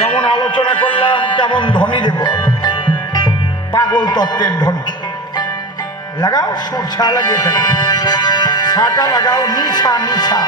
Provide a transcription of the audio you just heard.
যেমন আলোচনা করলাম কেমন ধ্বনি দেব, পাগল তত্ত্বের ধ্বনি লাগাও, সুর ছা লাগিয়ে থাকে, ছাটা লাগাও, নিশা নিশা।